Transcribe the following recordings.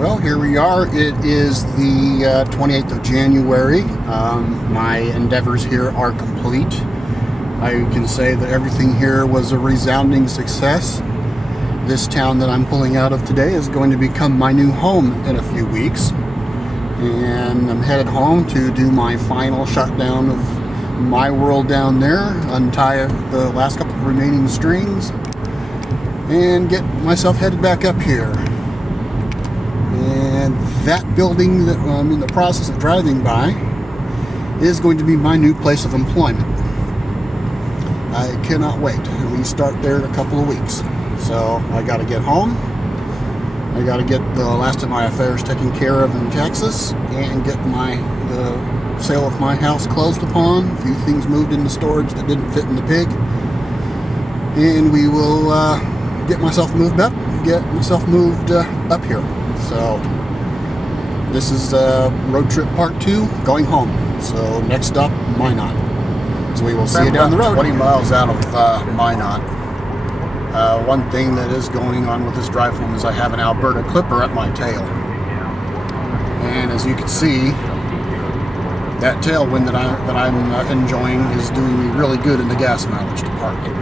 Well, here we are. It is the 28th of January. My endeavors here are complete. I can say that everything here was a resounding success. This town that I'm pulling out of today is going to become my new home in a few weeks. And I'm headed home to do my final shutdown of my world down there, untie the last couple of remaining strings, and get myself headed back up here. And that building that I'm in the process of driving by is going to be my new place of employment. I cannot wait. We start there in a couple of weeks. So I got to get home. I got to get the last of my affairs taken care of in Texas and get the sale of my house closed upon. A few things moved into storage that didn't fit in the pig. And we will get myself moved up, up here. So this is road trip part 2, going home. So next stop, Minot. So we will see you down the road. 20 miles out of Minot. One thing that is going on with this drive home is I have an Alberta clipper at my tail. And as you can see, that tailwind that I'm enjoying is doing me really good in the gas mileage department.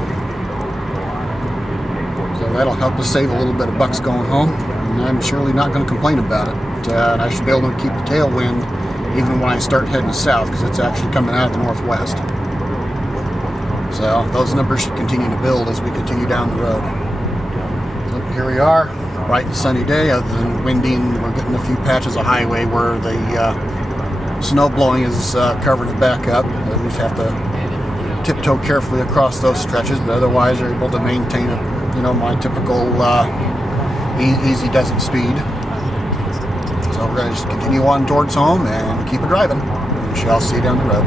So that'll help us save a little bit of bucks going home. And I'm surely not going to complain about it. And I should be able to keep the tailwind even when I start heading south, because it's actually coming out of the northwest. So those numbers should continue to build as we continue down the road. So here we are, bright and sunny day, other than windy, and we're getting a few patches of highway where the snow blowing is covering it back up. We just have to tiptoe carefully across those stretches, but otherwise we're able to maintain my typical easy desert speed. So we're going to just continue on towards home and keep it driving. We shall see you down the road.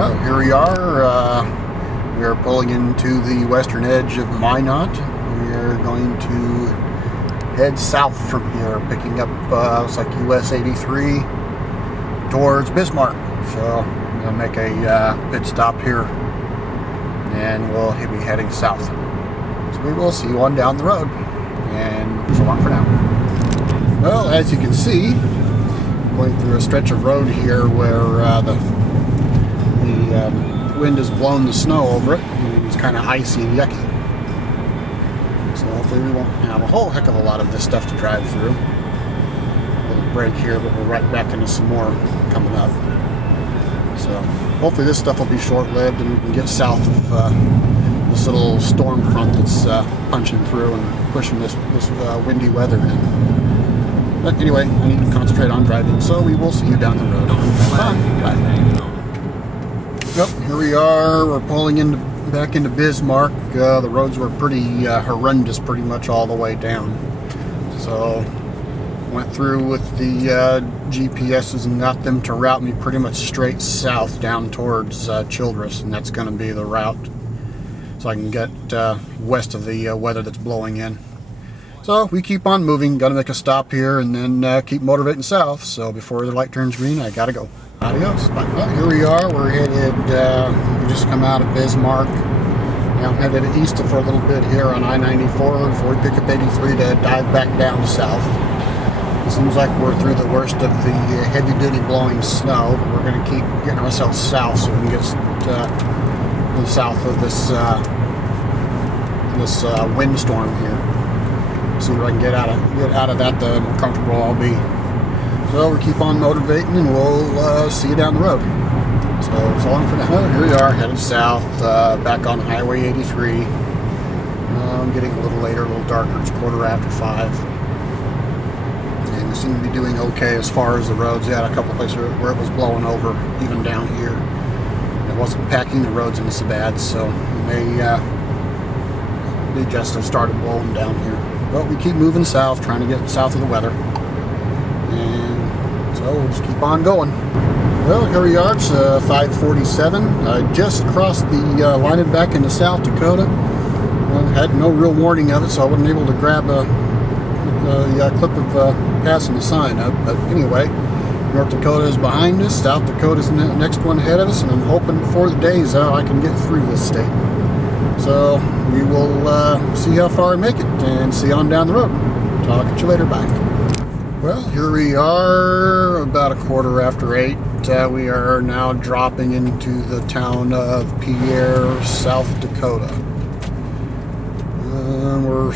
Oh, here we are. We are pulling into the western edge of Minot. We are going to head south from here, picking up looks like US 83 towards Bismarck. So I'm going to make a pit stop here, and we'll be heading south. So we will see you on down the road, and so long for now. Well, as you can see, I'm going through a stretch of road here where the wind has blown the snow over it, and it's kind of icy and yucky. So hopefully we won't have a whole heck of a lot of this stuff to drive through. A little break here, but we're right back into some more coming up. So hopefully this stuff will be short-lived, and we can get south of this little storm front that's punching through and pushing this windy weather in. But anyway, I need to concentrate on driving, so we will see you down the road. Bye. Yep, here we are. We're pulling back into Bismarck. The roads were pretty horrendous pretty much all the way down. So went through with the GPSs and got them to route me pretty much straight south down towards Childress, and that's going to be the route so I can get west of the weather that's blowing in. So we keep on moving. Got to make a stop here and then keep motivating south. So before the light turns green, I got to go. Adios. Bye. Well, here we are. We're headed, we just come out of Bismarck. Now I'm headed east for a little bit here on I-94 before we pick up 83 to dive back down south. It seems like we're through the worst of the heavy-duty blowing snow. We're going to keep getting ourselves south so we can get south of this windstorm here. The sooner I can get out of that, the more comfortable I'll be. So we'll keep on motivating, and we'll see you down the road. So long for now. Well, here we are, headed south, back on Highway 83. I'm getting a little later, a little darker. It's 5:15. seem to be doing okay as far as the roads. They had a couple places where it was blowing over, even down here. It wasn't packing the roads into so bad, so they just started blowing down here. But we keep moving south, trying to get south of the weather. And so we'll just keep on going. Well, here we are. It's 5:47. I just crossed the line and back into South Dakota. I had no real warning of it, so I wasn't able to grab a clip of passing the sign up. But anyway, North Dakota is behind us. South Dakota is the next one ahead of us, and I'm hoping before the day's out I can get through this state. So we will see how far I make it and see on down the road. Talk at you later. Bye. Well, here we are, about 8:15. We are now dropping into the town of Pierre, South Dakota. We're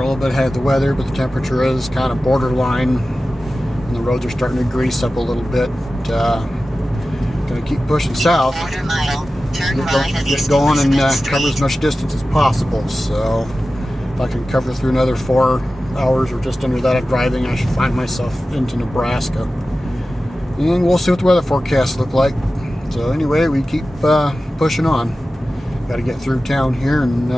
a little bit ahead of the weather, but the temperature is kind of borderline, and the roads are starting to grease up a little bit. Gonna keep pushing south, get going and cover as much distance as possible. So if I can cover through another 4 hours or just under that of driving, I should find myself into Nebraska. And we'll see what the weather forecasts look like. So anyway, we keep pushing on. Got to get through town here and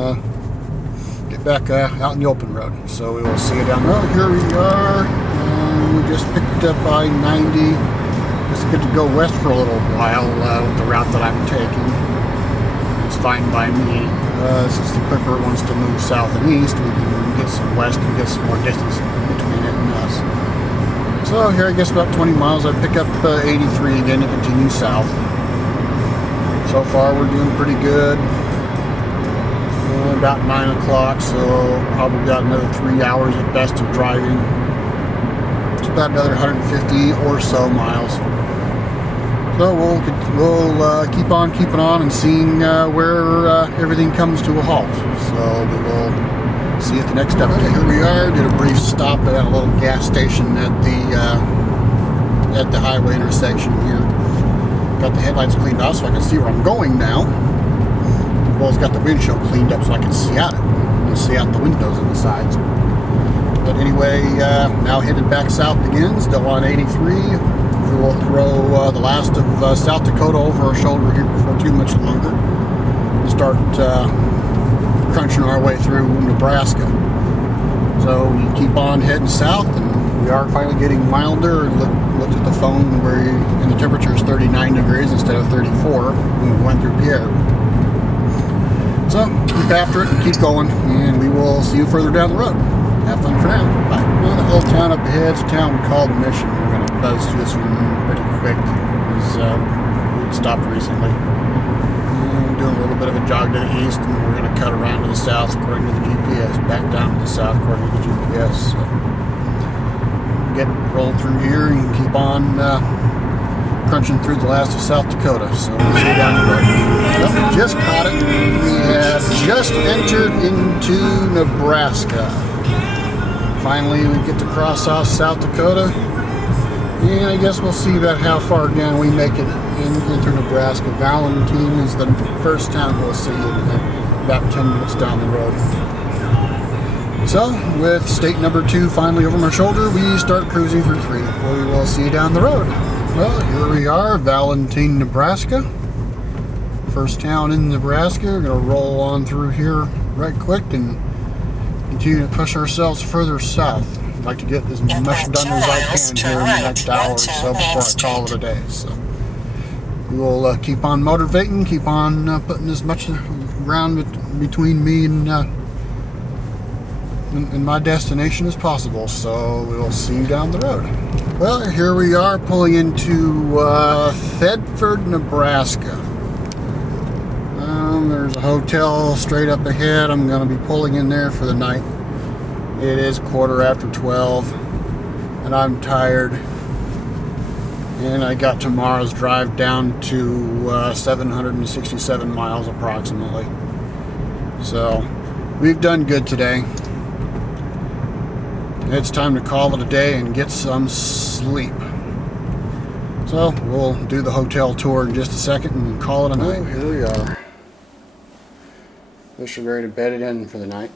get back out in the open road. So we will see you down the road. Here we are. We just picked up I-90. It's good to go west for a little while with the route that I'm taking. It's fine by me. Since the Clipper wants to move south and east, we can get some west and get some more distance between it and us. So here I guess about 20 miles. I pick up 83 again to continue south. So far we're doing pretty good. About 9 o'clock, so probably got another 3 hours at best of driving. It's about another 150 or so miles. So we'll keep on keeping on and seeing where everything comes to a halt. So we will see you at the next update. Here we are. Did a brief stop at a little gas station at the highway intersection here. Got the headlights cleaned off so I can see where I'm going now. As well as got the windshield cleaned up so I can see out it and see out the windows and the sides. But anyway, now headed back south again, still on 83. We will throw the last of South Dakota over our shoulder here before too much longer and start crunching our way through Nebraska. So we keep on heading south, and we are finally getting milder. Looked at the phone and the temperature is 39 degrees instead of 34 when we went through Pierre. So keep after it and keep going, and we will see you further down the road. Have fun for now. Bye. Well, the little town up ahead is a town called Mission. We're going to buzz through this one pretty quick because we stopped recently. We're doing a little bit of a jog to the east, and we're going to cut around to the south according to the GPS, back down to the south according to the GPS. So get rolled through here and keep on crunching through the last of South Dakota. So we'll see you down the road. Well, we just caught it. We have just entered into Nebraska. Finally, we get to cross off South Dakota, and I guess we'll see about how far down we make it into Nebraska. Valentine is the first town we'll see about 10 minutes down the road. So, with state number 2 finally over my shoulder, we start cruising through 3. We will see you down the road. Well, here we are, Valentine, Nebraska. First town in Nebraska. We're going to roll on through here right quick and continue to push ourselves further south. I'd like to get as much done as I can here in the next hour or so before I call it a day. So we will keep on motivating, keep on putting as much ground between me and my destination as possible. So we will see you down the road. Well, here we are pulling into Thedford, Nebraska. There's a hotel straight up ahead. I'm going to be pulling in there for the night. It is 12:15, and I'm tired. And I got tomorrow's drive down to 767 miles approximately. So we've done good today. It's time to call it a day and get some sleep. So we'll do the hotel tour in just a second and call it a night. Here we are. Officially ready to bed it in for the night.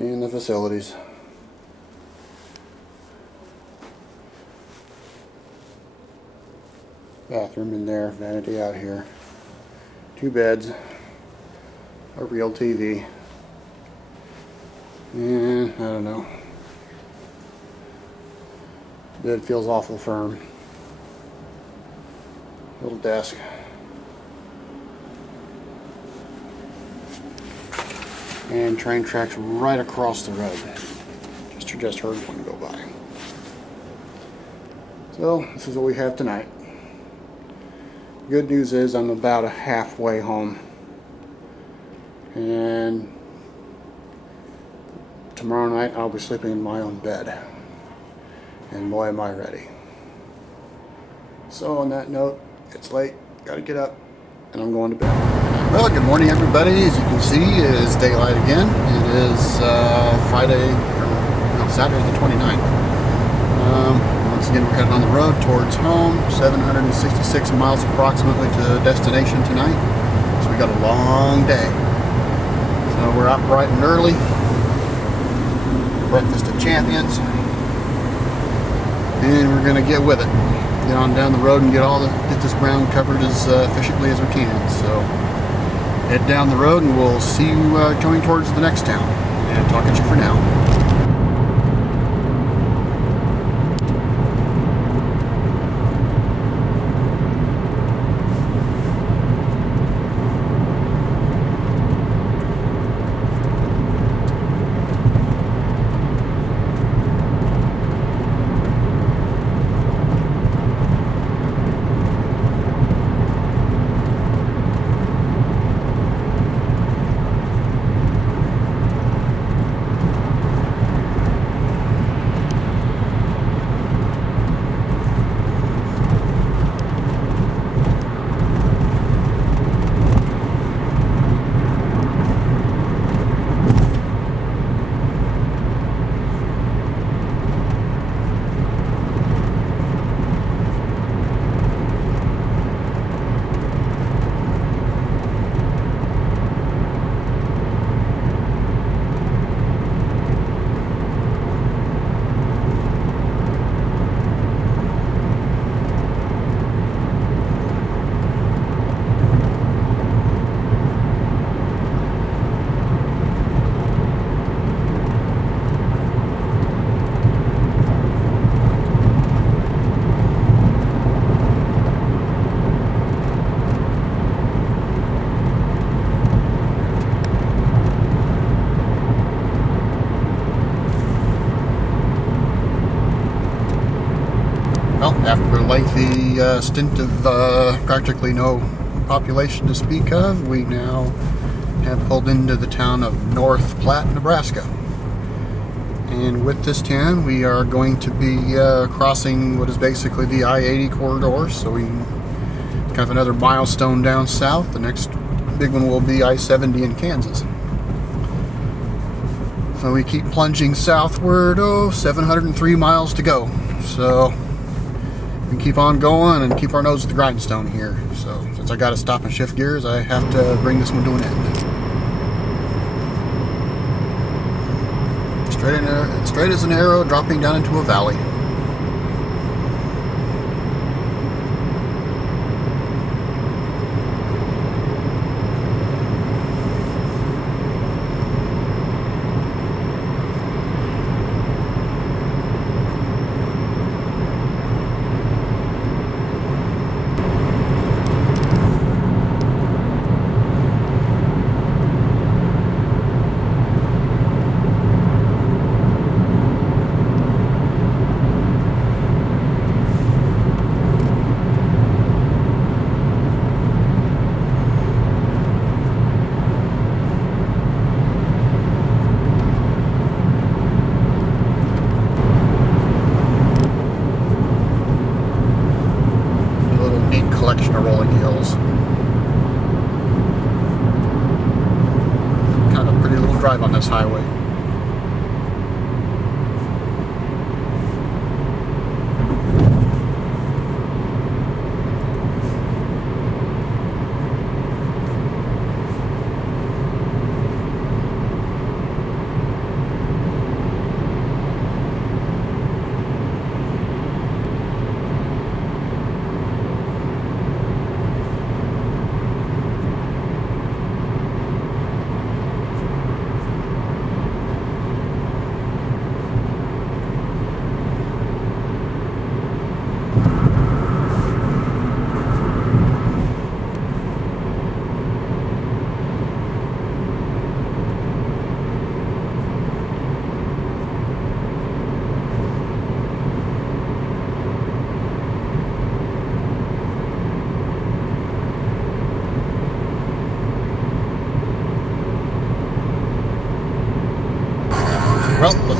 In the facilities. Bathroom in there, vanity out here. 2 beds, a real TV, and I don't know. Bed feels awful firm. Little desk. And train tracks right across the road. Just heard one go by. So this is what we have tonight. Good news is I'm about halfway home, and tomorrow night I'll be sleeping in my own bed, and boy am I ready. So on that note, it's late, gotta get up, and I'm going to bed. Well, good morning everybody. As you can see, it is daylight again. It is Saturday the 29th. Once again, we're heading on the road towards home, 766 miles approximately to destination tonight. So we got a long day. So we're out bright and early. Breakfast at Champions. And we're going to get with it. Get on down the road and get this ground covered as efficiently as we can. So head down the road and we'll see you going towards the next town. And talk at you for now. Well, after a lengthy stint of practically no population to speak of, we now have pulled into the town of North Platte, Nebraska. And with this town, we are going to be crossing what is basically the I-80 corridor. So it's kind of another milestone down south. The next big one will be I-70 in Kansas. So we keep plunging southward, 703 miles to go. So we keep on going and keep our nose at the grindstone here. So since I got to stop and shift gears, I have to bring this one to an end. Straight as an arrow, dropping down into a valley. Collection of rolling hills. Kind of a pretty little drive on this highway.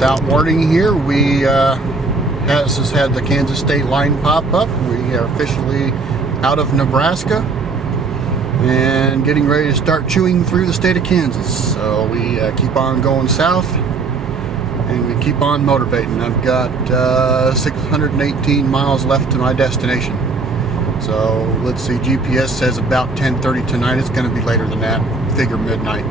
without warning here, we has had the Kansas state line pop up. We are officially out of Nebraska and getting ready to start chewing through the state of Kansas. So we keep on going south and we keep on motivating. I've got 618 miles left to my destination. So let's see, GPS says about 10:30 tonight. It's going to be later than that, figure midnight.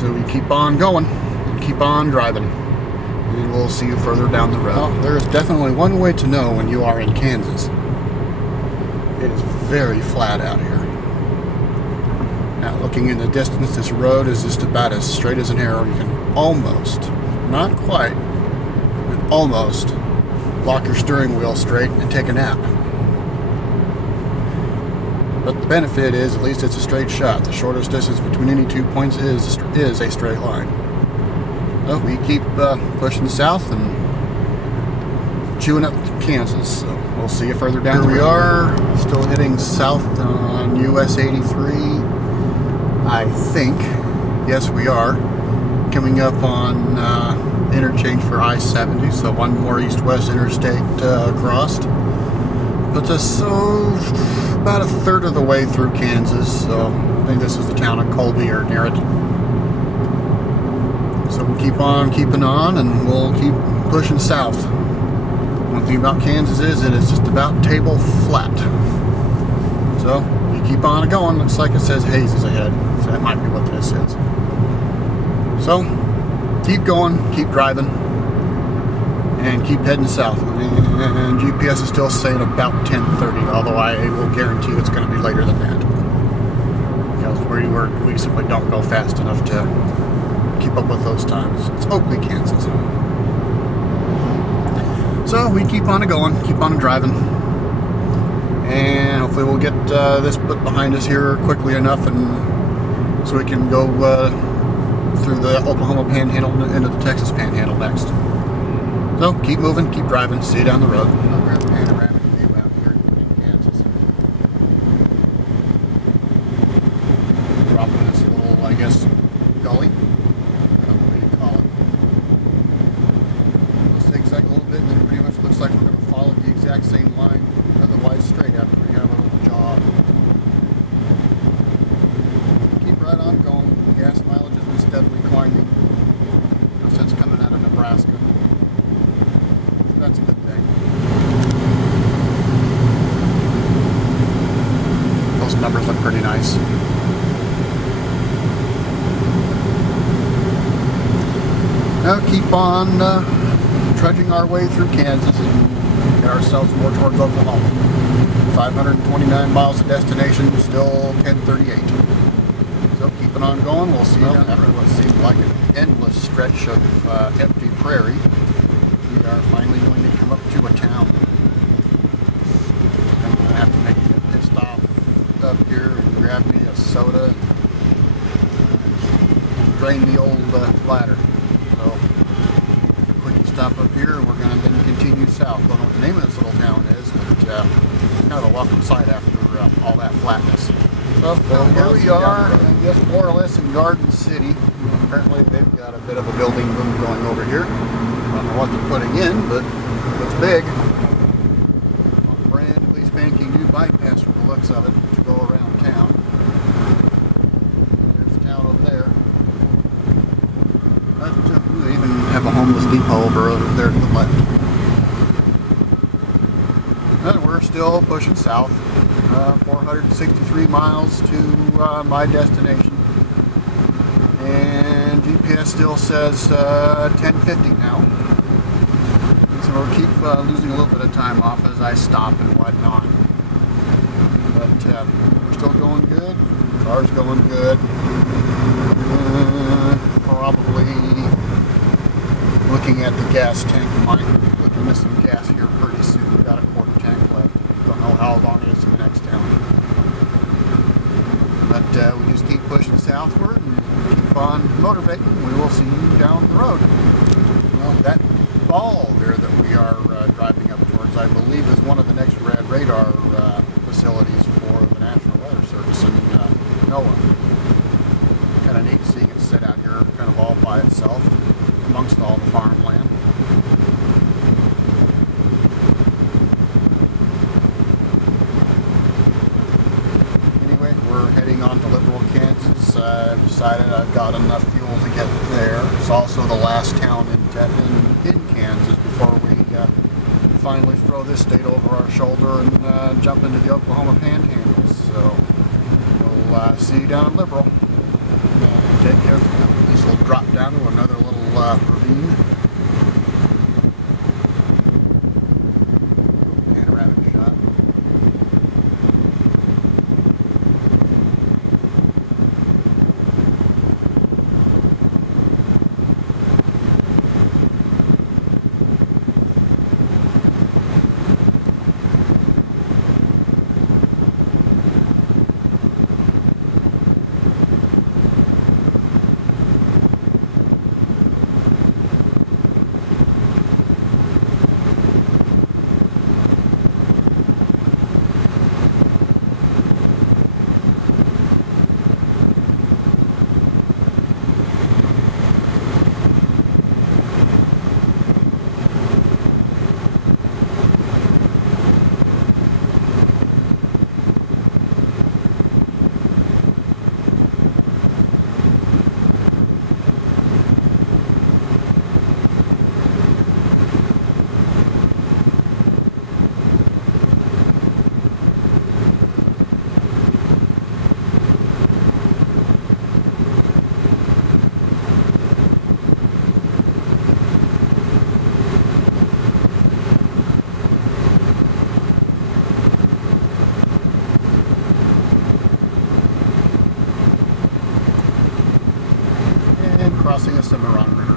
So we keep on going and keep on driving, and we'll see you further down the road. Well, there is definitely one way to know when you are in Kansas. It is very flat out here. Now, looking in the distance, this road is just about as straight as an arrow. You can almost, not quite, but almost lock your steering wheel straight and take a nap. But the benefit is, at least it's a straight shot. The shortest distance between any 2 points is a straight line. Well, we keep pushing south and chewing up Kansas. So we'll see you further down. Here we are, still heading south on US 83. I think, yes, we are coming up on interchange for I-70. So one more east-west interstate crossed. Puts us about a third of the way through Kansas, so I think this is the town of Colby or near it. So we'll keep on keeping on and we'll keep pushing south. One thing about Kansas is it is just about table flat. So we keep on going. Looks like it says hazes ahead, so that might be what this is. So keep going, keep driving, and keep heading south. And GPS is still saying about 10:30, although I will guarantee it's going to be later than that, because we simply don't go fast enough to keep up with those times. It's Oakley, Kansas. So we keep on going, keep on driving, and hopefully we'll get this put behind us here quickly enough, and so we can go through the Oklahoma Panhandle into the Texas Panhandle next. So keep moving, keep driving, see you down the road. I'll grab a panoramic view out here in Kansas. Dropping this little, I guess, gully. I don't know what you call it. We'll zigzag a little bit, and then it pretty much looks like we're going to follow the exact same line, otherwise straight after we have a little jog. Keep right on going. Gas mileage has been steadily climbing since coming out of Nebraska. That's a good thing. Those numbers look pretty nice. Now keep on trudging our way through Kansas and get ourselves more towards Oklahoma. 529 miles of destination, still 10:38. So keeping on going, we'll see you down after what seemed like an endless stretch of empty prairie. We are finally going to come up to a town. I'm going to have to make a pit stop up here and grab me a soda and drain the old bladder. So, quick stop up here, and we're going to then continue south. Don't know what the name of this little town is, but kind of a welcome sight after all that flatness. So here we are, I guess more or less in Garden City. Apparently they've got a bit of a building boom going over here. I don't know what they're putting in, but it's big. A brand new spanking new bypass from the looks of it to go around town. There's the town over there. But we even have a homeless depot over there to the left. And we're still pushing south. 463 miles to my destination. And GPS still says 10:50 now. So we'll keep losing a little bit of time off as I stop and whatnot. But we're still going good. Car's going good. Probably looking at the gas tank. Might look to miss some gas here pretty soon. We've got a quarter tank left. Don't know how long it is to the next town. But we just keep pushing southward and keep on motivating. We will see you down the road. Well, that ball there that we are driving up towards, I believe, is one of the next radar facilities for the National Weather Service in NOAA. Kind of neat seeing it sit out here kind of all by itself. amongst all the farmland. Anyway, we're heading on to Liberal, Kansas. I've decided I've got enough fuel to get there. It's also the last town in Kansas before we finally throw this state over our shoulder and jump into the Oklahoma Panhandle. So we'll see you down at Liberal. And take care. At least we'll drop down to another little ravine. Panoramic shot. Crossing the Cimarron River.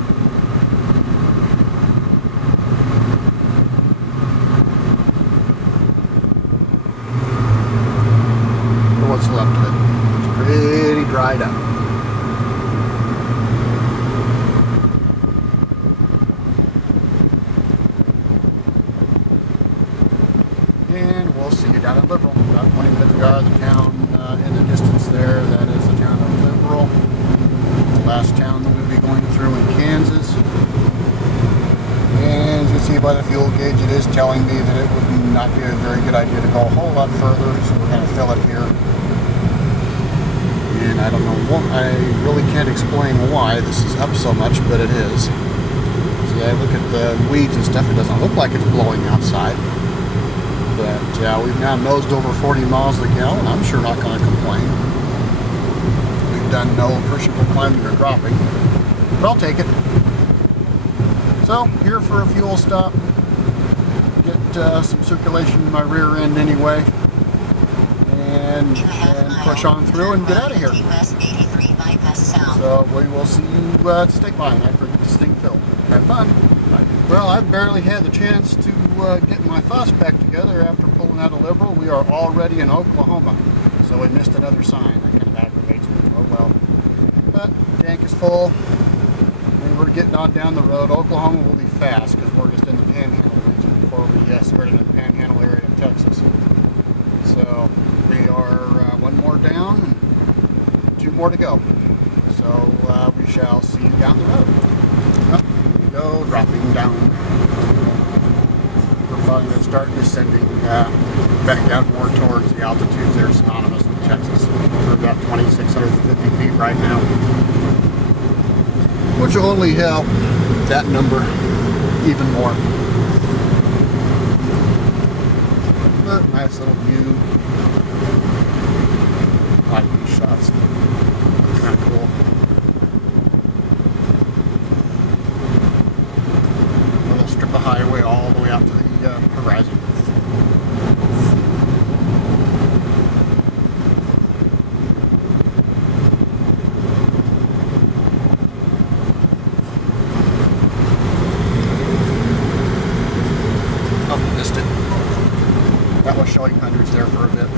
For what's left of it. It's pretty dried up. And we'll see you down at Liberal. About 20 minutes ago, the town in the distance there, that is the town of Liberal. Last town that we'll be going through in Kansas. And as you see by the fuel gauge, it is telling me that it would not be a very good idea to go a whole lot further, so we're going to fill it here. And I don't know what, I really can't explain why this is up so much, but it is. See, I look at the weeds and stuff, it doesn't look like it's blowing outside. But we've now nosed over 40 miles a gallon. I'm sure not going to complain. Done no appreciable climbing or dropping, but I'll take it. So here for a fuel stop, get some circulation in my rear end anyway, and push on through and get out of here. So we will see you at the stake line after I get this thing filled. Have fun. Bye. Well, I've barely had the chance to get my thoughts back together after pulling out of Liberal. We are already in Oklahoma, so we missed another sign. That kind of aggravates me. Oh well. But the tank is full, and we're getting on down the road. Oklahoma will be fast because we're just in the Panhandle region before we spread into the Panhandle area of Texas. So we are one more down, and 2 more to go. So we shall see you down the road. Up we go, dropping down. We're probably going to start descending back down more towards the altitudes that are synonymous with Texas. We're about 2,650 feet right now, which will only help that number even more. But nice little view. I like these shots. Kind of cool. A little strip of highway all the way out to the horizon. Oh, missed it. That was showing hundreds there for a bit.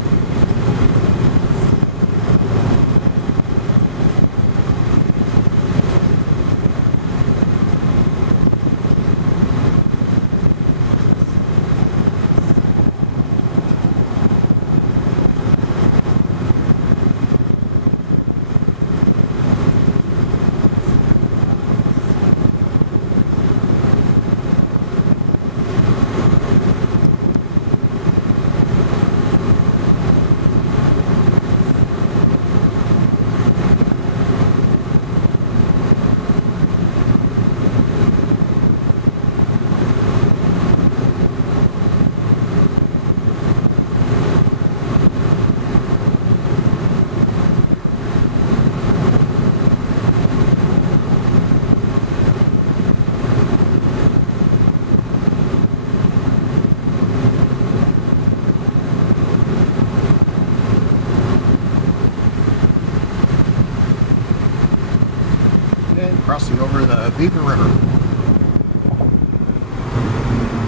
crossing over the Beaver River.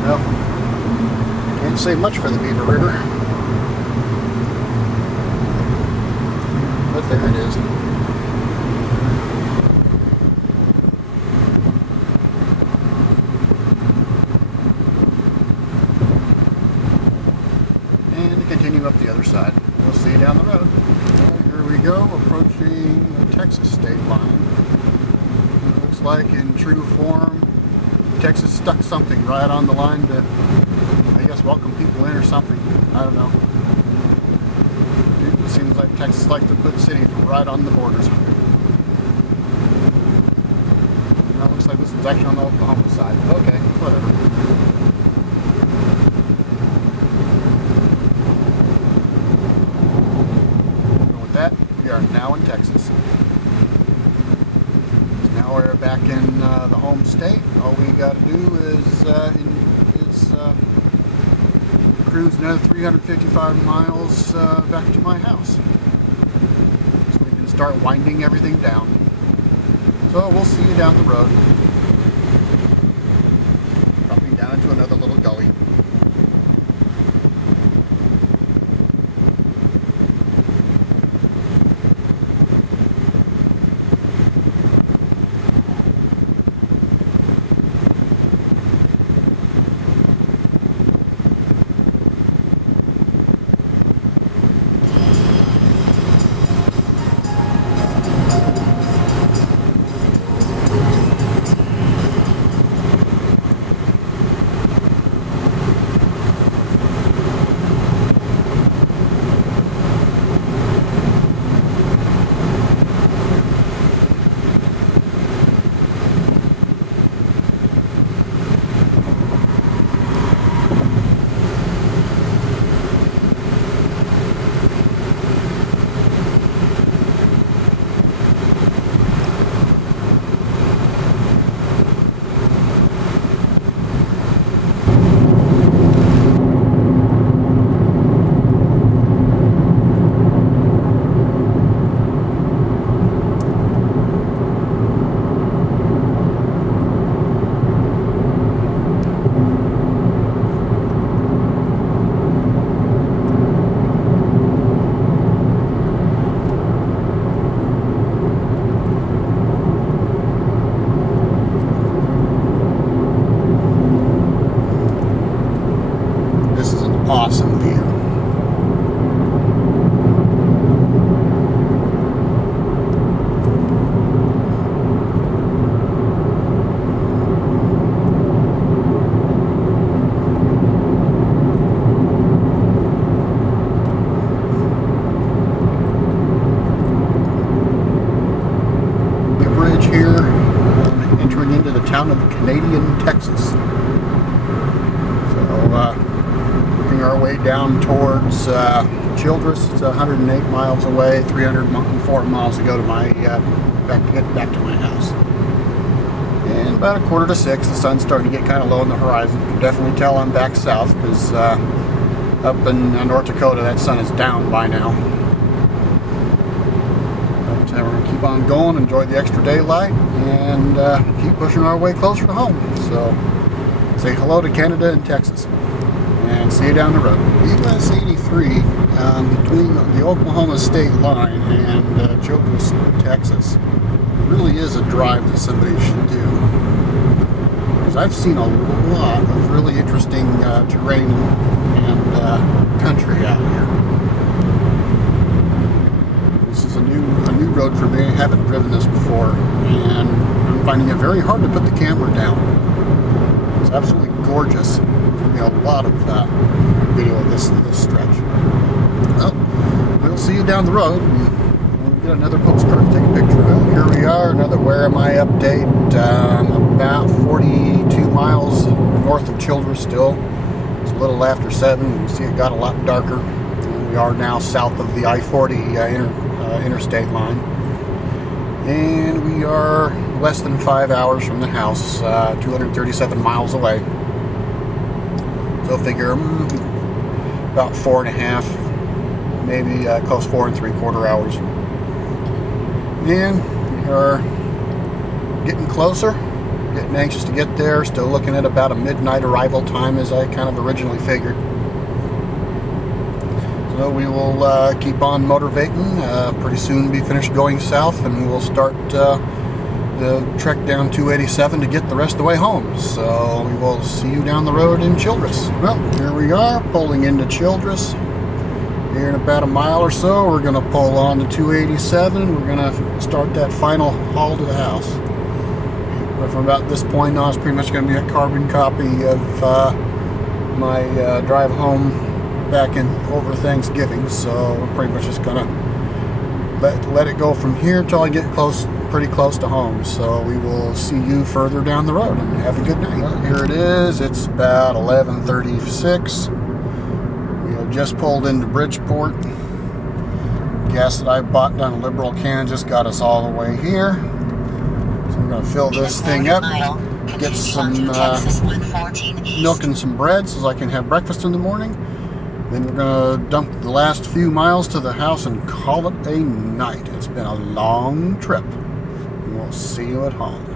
Well, can't say much for the Beaver River, but there it is. And to continue up the other side. We'll see you down the road. Well, here we go, approaching the Texas state line. It looks like in true form, Texas stuck something right on the line to, I guess, welcome people in or something. I don't know. It seems like Texas likes to put cities right on the borders. That looks like this is actually on the Oklahoma side. Okay, whatever. We are now in Texas. Now we're back in the home state. All we got to do is cruise another 355 miles back to my house, so we can start winding everything down. So we'll see you down the road. Dropping down into another little gully. Awesome view. The bridge here, entering into the town of Canadian, Texas. Our way down towards Childress. It's 108 miles away, 304 miles to go to my back to my house. And about 5:45, the sun's starting to get kind of low on the horizon. You can definitely tell I'm back south because up in North Dakota that sun is down by now. But we're going to keep on going, enjoy the extra daylight, and keep pushing our way closer to home. So say hello to Canada and Texas. And see you down the road. US 83 between the Oklahoma state line and Childress, Texas, really is a drive that somebody should do. Because I've seen a lot of really interesting terrain and country out here. This is a new road for me. I haven't driven this before, and I'm finding it very hard to put the camera down. It's absolutely gorgeous. A lot of video of this stretch. Well, we'll see you down the road. We'll get another postcard to take a picture of. Here we are, another Where Am I update. About 42 miles north of Childress still. It's a little after 7. You can see it got a lot darker. And we are now south of the I-40 interstate line. And we are less than 5 hours from the house, 237 miles away. So figure about 4.5, maybe close 4 3/4 hours. And we are getting closer, getting anxious to get there. Still looking at about a midnight arrival time as I kind of originally figured. So we will keep on motivating. Pretty soon be finished going south, and we will start the trek down 287 to get the rest of the way home. So we will see you down the road in Childress. Well, here we are, pulling into Childress. Here in about a mile or so, we're going to pull on to 287. We're going to start that final haul to the house. But from about this point on, it's pretty much going to be a carbon copy of my drive home back in over Thanksgiving. So we're pretty much just going to let it go from here until I get pretty close to home. So we will see you further down the road, and have a good night. Well, here it is. It's about 11:36. Just pulled into Bridgeport. Gas that I bought down in Liberal, Kansas got us all the way here. So we're going to fill this thing up, get some milk and some bread so I can have breakfast in the morning. Then we're going to dump the last few miles to the house and call it a night. It's been a long trip. We'll see you at home.